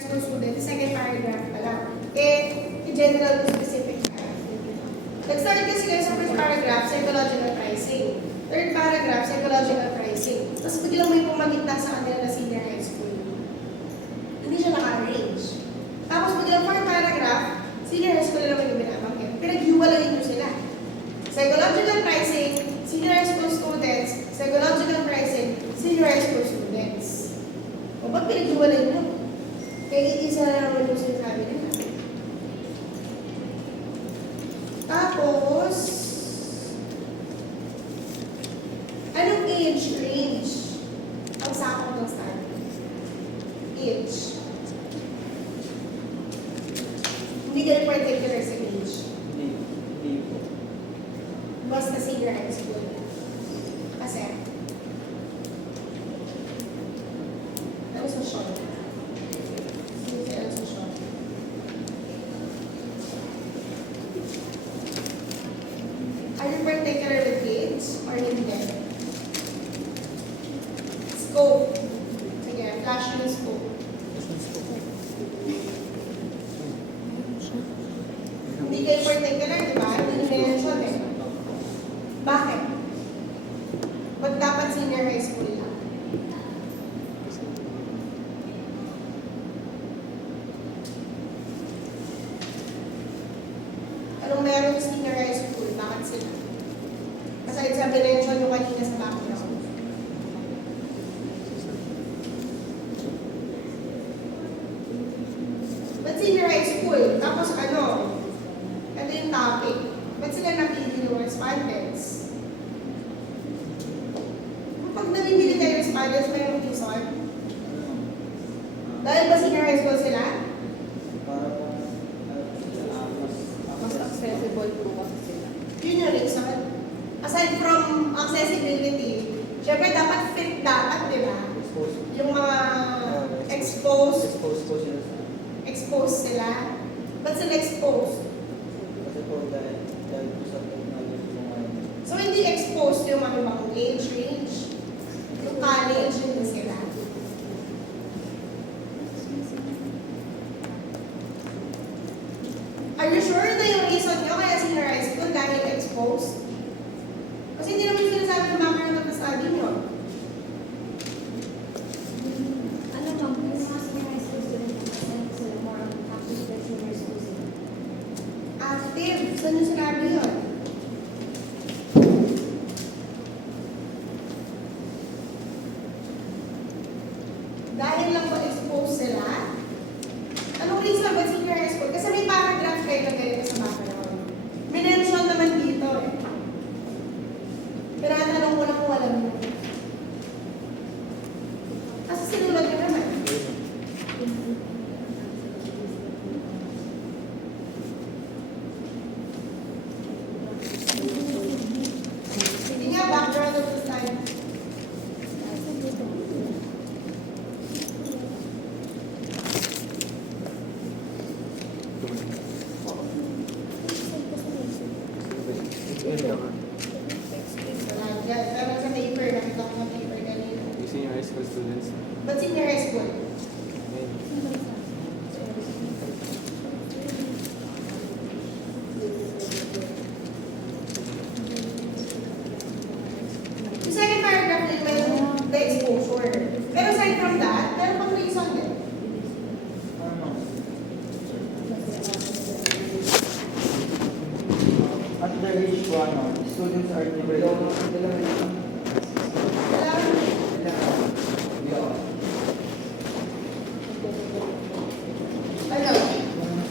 school student, second paragraph pa lang. I-general to specific paragraph. Nag-start kasi kayo sa first paragraph, psychological pricing. Third paragraph, psychological pricing. Tapos biglang may pumagitna sa kanila na senior high school. Hindi siya naka-arrange. Tapos biglang fourth paragraph, senior high school na naman yung binabanggit. Pinag-hiwalayin nyo sila. Psychological pricing, senior high school students, psychological pricing, senior high school students. O ba't pinag-hiwalayin nyo? Kaya isa na naman yung sinasabi nila. Tapos, anong age range ang sakop ng study? Age. Hindi ka rin particular sa age. Hindi po. Basta senior high school. Kasi, ano sa short? Are you particular with kids or hindi? Scope. Sige, flash yung scope. Hindi kayo particular, di ba? Hindi nyo mention eh. Bakit? Ba't dapat senior high school lang? Anong meron sa senior high school? Bakit sila? Kasi sa binention nyo kanina sa background. Ba't senior high school? Tapos ano? Ito yung topic. Ba't sila napili yung respondents? Pag nabibili kayo respondents, may reason. Dahil ba senior high school sila? Mas accessible po kasi sila. Yun yung reason. Aside from accessibility, syempre dapat fit dapat, di ba? Yung mga exposed sila. Ba't sila exposed? Kasi po dahil po sa technology po ngayon. So hindi exposed yung mga ibang age range. Yung college, hindi sila. Are you sure na yung reason nyo kaya senior high school dahil exposed? Kasi hindi naman yung sinasabi ng background of the study nyo. Ano bang yung mga senior high school students sila more on active than senior school sila? Active. Saan yung sinabi yun? Dahil lang ba exposed sila? Anong reason ba senior high school? Kasi may paragraph kayo na ganito sa background. Minention naman dito eh. Tinatanong ko lang kung alam mo. Kasi sinulat nyo naman. Hindi nga background of the slide. Meron sa paper, nakita ko ng paper kanina. Yung senior high school students. Ba't senior high school? Yung second paragraph din may the exposure. Pero aside from that, meron pang reason din. At the age po, students are never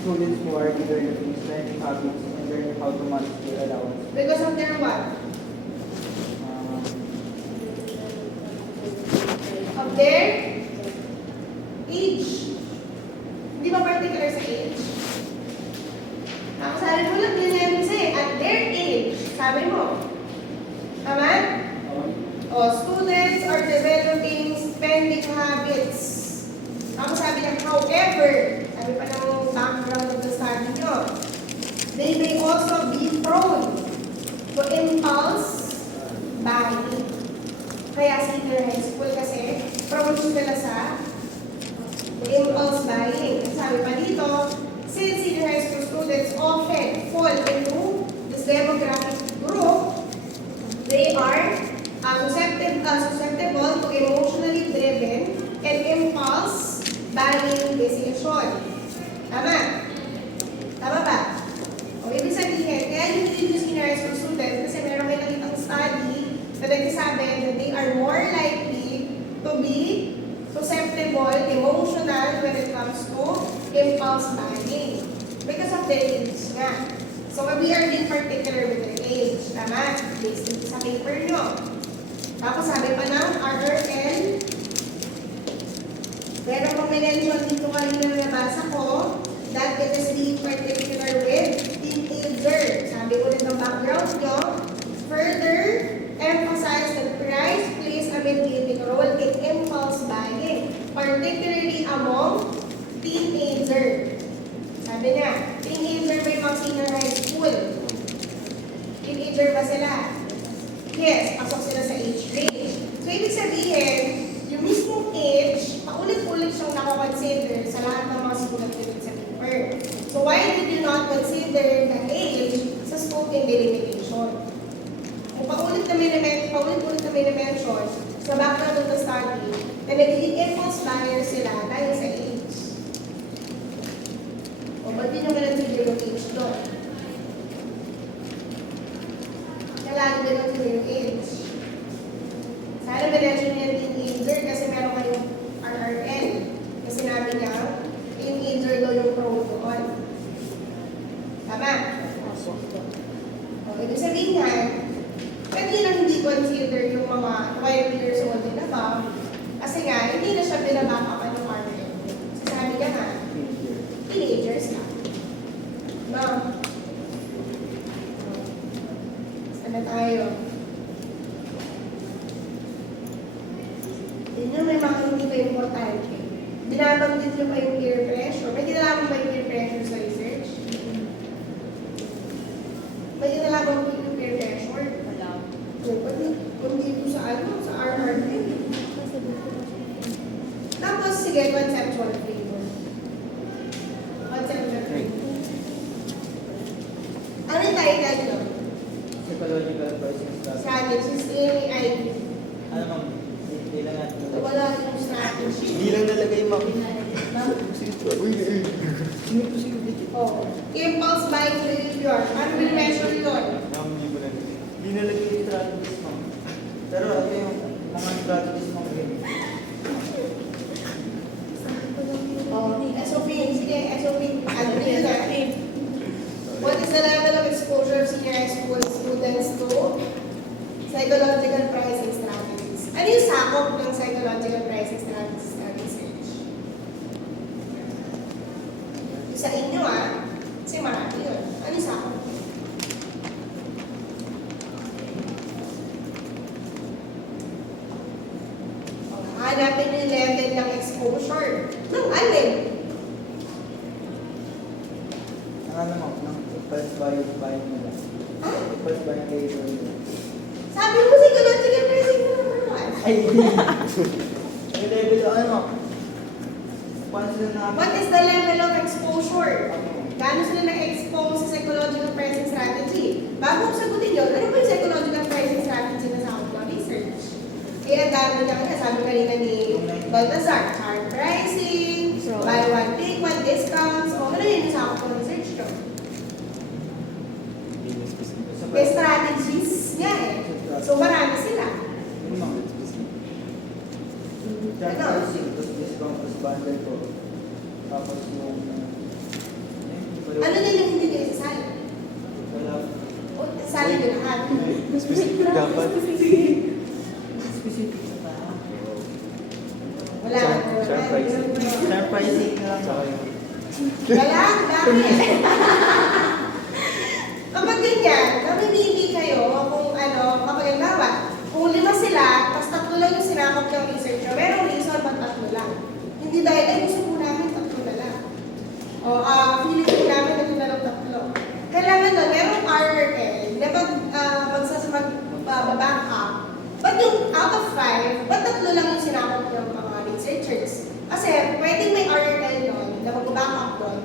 students who are developing learning habits and learning how to manage their allowance. Because of their what? Of their age. Hindi ba particular sa age? Tapos sabi mo lang, ganyan kasi at their age. Sabi mo. Tama? O, students are developing spending habits. Tapos sabi niya, however, sabi pa ng background of the study nyo, they may also be prone to impulse buying. Kaya senior high school kasi, prone to nyo, since senior high school students often fall into this demographic group, they are susceptible to emotionally driven and impulse buying decision. Tama? Tama ba? O ibig sabihin, kaya yung senior high school students, kasi meron kayo nakitang study na nagsasabi that they are more likely to be susceptible, emotional when it comes to impulse buying because of their age nga. So we are being particular with their age. Tama? Based sa paper nyo. Tapos sabi pa ng RRL, pero kung may-mention dito kanina na nabasa ko, that it is being particular with teenager. Sabi ko rin ng background nyo, further emphasize that price plays a mediating role in impulse buying, particularly among teenager. Sabi niya, teenager may mga senior high school. Teenager ba sila? Yes, pasok sila sa age range. So, ibig sabihin, yung mismong age, paulit-ulit siyang nakakonsider sa lahat ng mga sulat-ulit sa paper. So, why did you not consider the age sa spoken delimitation? Kung paulit-ulit na may na-mention sa background of the study, na nagiging impulse buyer sila dahil sa age. O, ba't din yung consider yung age doon? Lagi na lang yung age. Sana ma-mention niya teenager kasi meron kayong RRL. Kasi sinabi niya, teenager daw yung pro doon. Tama? O, ibig sabihin nga, pwede lang hindi consider yung mga 12 years old din na ba? Kasi nga, hindi na siya binabakapan yung RRL. Kasi sabi niya nga, teenagers lang. No? Na tayo. Yun yung may mga hindi ko importante. Binabanggit nyo pa yung peer pressure. May kinalaman ba yung peer pressure sa research? May kinalaman ba yung peer pressure? Wala. Kung dito sa sa RRT. Tapos, sige, conceptual framework. Conceptual framework. Ano yung title nyo? Psychological pricing strategy. Strategies, AID. Ano ma'am? Hindi lang natin. Wala yung strategy. Hindi lang nalagay ma'am. Oh. Impulse buying behavior. Ano will measure yun? Ma'am, hindi ko nalagay. Hindi nalagay yung strategies ma'am. Pero ano yung mga strategies ma'am yun? Oh, SOP. Sige, SOP. Ano yun na? What is the level of exposure of senior high school students to psychological pricing strategies? Ano yung sakop ng psychological pricing strategies na research? Yung sa inyo kasi marami yun. Ano yung sakop? Hanapin yung level ng exposure. Ng alin? Ano ma'am? Ng impulse buying nila. Impulse buying behavior nila. Sabi mo psychological pricing na number 1. Ay, hindi. Yung level, ano ma'am? Paano sila na... What is the level of exposure? Gaano sila na-expose sa psychological pricing strategy? Bago ko sagutin yun, ano ba yung psychological pricing strategy na sa ng research? Eh, ang dami niya kasi sabi kanina ni Baltazar, chart pricing, buy one, take one, discounts, o ano yun sa ako ng research ko? May strategies niya eh. So, marami sila. Yung ma'am. Chart pricing, tapos discount, tapos bundle ko. Tapos yung... Ano din yung hindi kayo sasali? Wala. O, sasali nyo lahat. Specific dapat. Specific sa tao. Wala. Chart pricing. Chart pricing na lang. Tsaka yung... Wala, dami. Kapag ganyan, namimili kayo kung kapag halimbawa, kung 5 sila, tapos 3 lang yung sinakop ng research nyo, merong reason ba't 3 lang. Hindi dahil, ay gusto po namin 3 na lang. O, feeling po namin ito na lang 3. Kailangan na, merong RRL na mag-back up. But yung out of 5, ba't 3 lang yung sinakop ng mga researchers? Kasi pwedeng may RRL nun na mag-back up doon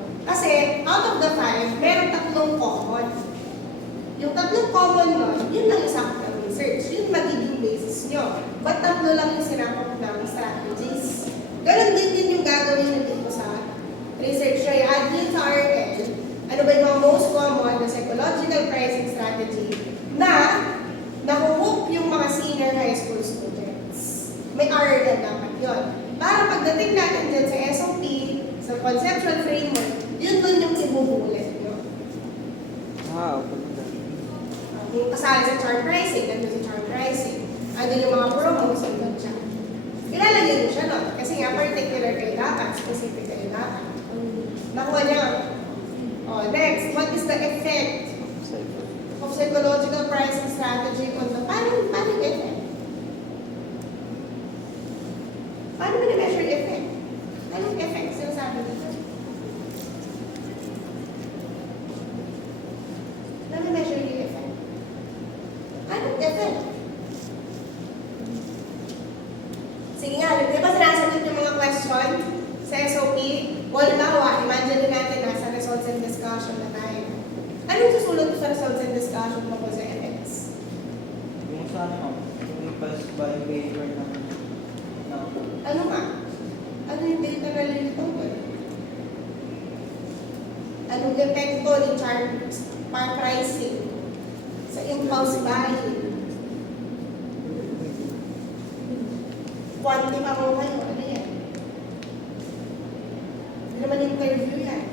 5, meron tatlong common. Yung tatlong common nun, yun lang yung sakop ng research. Yun magiging basis nyo. Ba't tatlo lang yung sinakop ng strategies? Ganon din yung gagawin nyo dito sa research nyo. I-add nyo sa RL, ano ba yung mga most common na psychological pricing strategy na nakuhook yung mga senior high school students. May RL dapat yun. Para pagdating natin dyan sa SOP, sa conceptual framework, yun dun yung ibubulit nyo. Ah, paganda. Kung kasali sa chart pricing, nandun sa chart pricing. Andun yung mga promos, nandun siya. Ilalagay nyo siya, no? Kasi nga, particular kayo dapat, specific kayo dapat. Nakuha niya. Oh, next, what is the effect of psychological pricing strategy on the... Paano yung effect? Paano mo na-measure yung effect? Anong effect? Sinasabi dito? Na-measure yung effect? Anong effect? Sige nga, di ba sinasagot yung mga question sa SOP? Halimbawa, imagine natin nasa results and discussion na tayo. Anong susulat ko sa results and discussion mo po sa effects? Yung sa ano, yung impulse buying behavior ng Ano nga? Ano yung data na lilito ko? Anong epekto ni chart pricing sa impulse buying? Quanti pa mo kayo, ano yan? Hindi naman interview yan.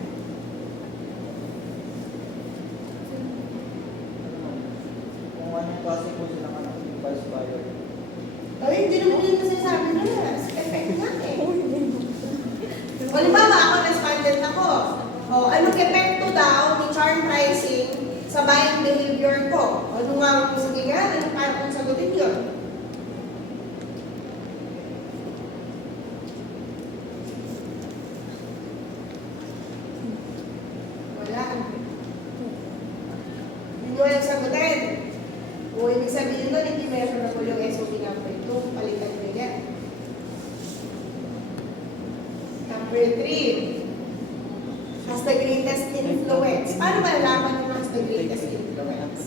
kung anong klase po sila ng impulse buyer. Ay, hindi naman yun kasi sabi nila. Effect nga eh. O, halimbawa, ako respondent ako. O, anong epekto daw ni charm pricing sa buying behavior ko? O, ano nga kung sige nga, ano para kung sagutin yun? Wala. Hindi walang sagutin. O, ibig sabihin nun, hindi measurable yung SOP number 2. Palitan mo yan. Number 3. Has the greatest influence. Paano malalaman yung has the greatest influence?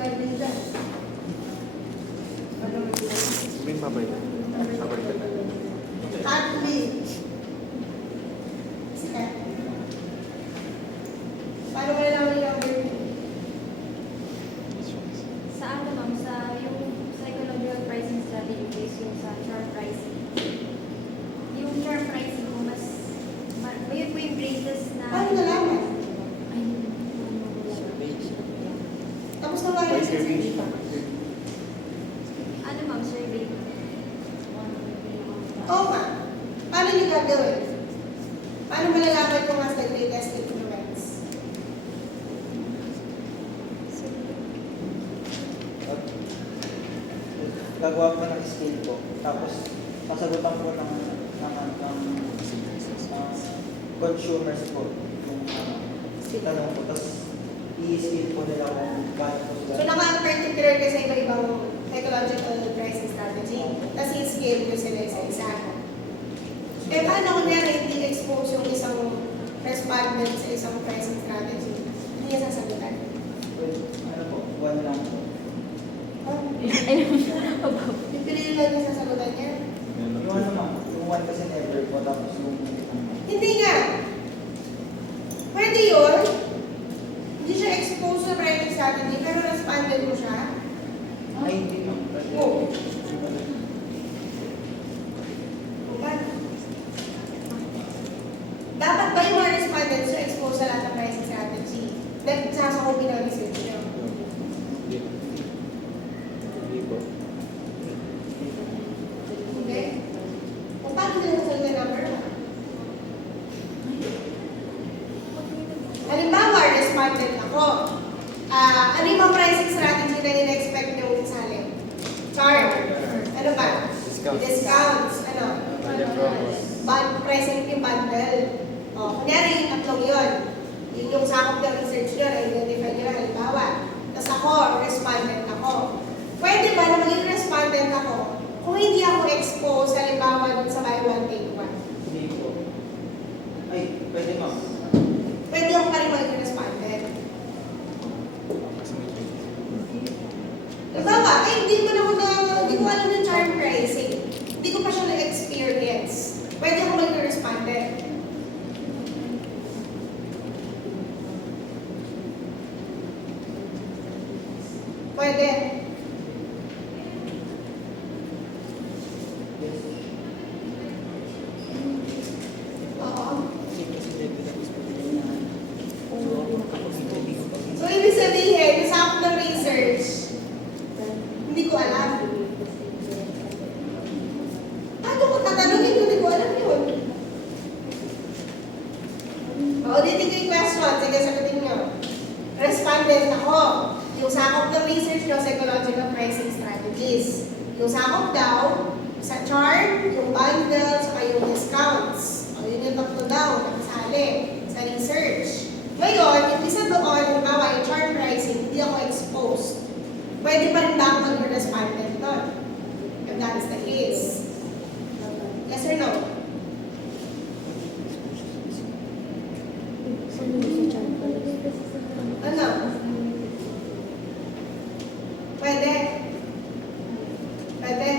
Ang din dyan. Ano mo yun? Sabihin mabalik. Mabalik ka na. Hardly. Sige. Paano malalaman yung number 2? Sa ano ma'am, sa yung psychological pricing strategy based yung sa chart pricing. Yung chart pricing mo mas, yun po yung greatest na... Paano nalaman? Ay, Tapos na nga yung Survey. ano ma'am, survey? Oo nga. Paano nyo gagawin? Paano malalaman kung has the greatest influence? Gagawa ko ng scale po. Tapos, sasagutan ko ng consumers po. Yung tanong ko. Tapos, i-scale po nila kung gaano po So, sila. naka-particular kasi iba-ibang psychological pricing strategy. Tapos, i-scale ko sila isa-isa. Eh, paano kung meron hindi expose yung isang respondent sa isang pricing strategy? Ano yung sasagutan? Ano po? One lang po. Yung pinili lang yung sasagutan niya? Yung ano ma'am, yung one kasi never po. Tapos yung... Hindi nga. Pwede yun. Hindi siya exposed sa pricing strategy, pero respondent mo siya. Ay, hindi ma'am. Oo. Paano? Dapat ba yung mga respondents nyo exposed sa lahat ng pricing strategy? Dahil sasakopin ng research nyo. Hindi po. Hindi? O paano nila sasagot number 1? Halimbawa, respondent ako. Ano yung mga pricing strategy na nina-expect nyo isali? Charm. Ano ba? Discounts. Discounts. Ano? Pricing yung bundle. O, kunyari yung tatlong yun. Yun yung sakop ng research nyo, na-identify nyo na halimbawa. Tapos ako, respondent ako. Pwede ba na maging respondent ako kung hindi ako exposed halimbawa dun sa buy one, take one? Hindi po. sakop ng research nyo, psychological pricing strategies. Yung sakop daw, sa chart, yung bundle, saka yung discounts. O, yun yung tatlo daw, nakasali sa research. Ngayon, yung isa doon, halimbawa, yung chart pricing, hindi ako exposed. Pwede pa rin ba ako mag-respondent doon? If that is the case. Yes or no? Ano? Pwede? Pwede?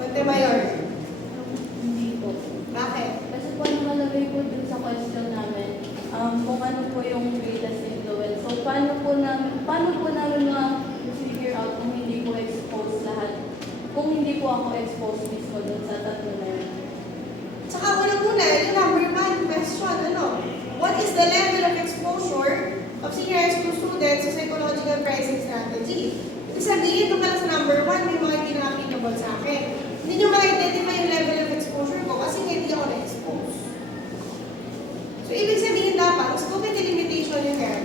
Pwede ba yun? Hindi po. Bakit? Kasi po nakalagay po dun sa question namin, kung ano po yung greatest influence. So, paano po namin ma-figure out kung hindi po exposed lahat? Kung hindi po ako exposed mismo dun sa tatlo na yun. Saka una-una, yung number one question, ano? What is the level of exposure of senior high school students sa psychological pricing strategy? Ibig sabihin, ito pala sa number one, may mga hindi na applicable sa akin. Hindi nyo ma-identify yung level of exposure ko kasi hindi ako na-expose. So, ibig sabihin dapat, ang scope and delimitation yun yan,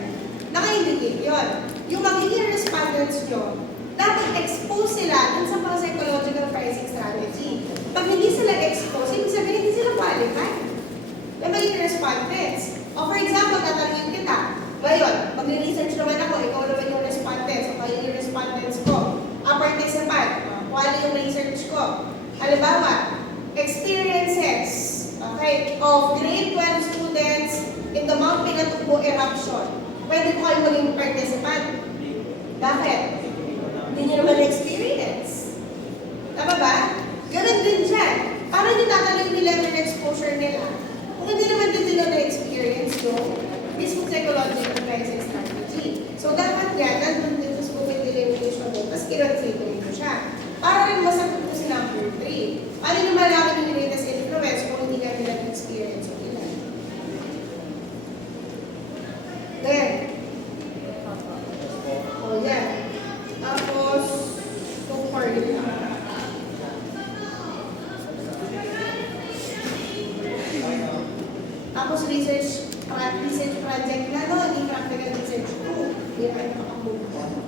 naka-indicate yun. Yung magiging respondents nyo, dapat expose sila dun sa mga psychological pricing strategy. Pag hindi sila exposed, ibig sabihin hindi sila qualified na magiging respondents. O for example, tatanungin kita, ngayon, magre-research naman ako, ikaw naman yung respondents, o kayo yung respondents ko. Ang participant, quality yung research ko. Halimbawa, experiences, okay, of grade 12 students in the Mount Pinatubo eruption. Pwede ko kayo maging participant. Bakit? Hindi nyo naman experience. Tama ba? Ganun din dyan. Paano nyo tatanungin yung level of exposure nila? Kung hindi naman din nila na-experience yung mismo psychological pricing strategy. So, dapat yan, nandun din sa scope and delimitation mo, tapos i-translate mo siya. Para rin masagot mo si number 3. Paano nyo malaman yung greatest influence kung hindi ka nila experience o ilan? Then, oh yan. Tapos, so far yun lang. Tapos research project na, no? Hindi practical research 2. Hindi ka nakakamove.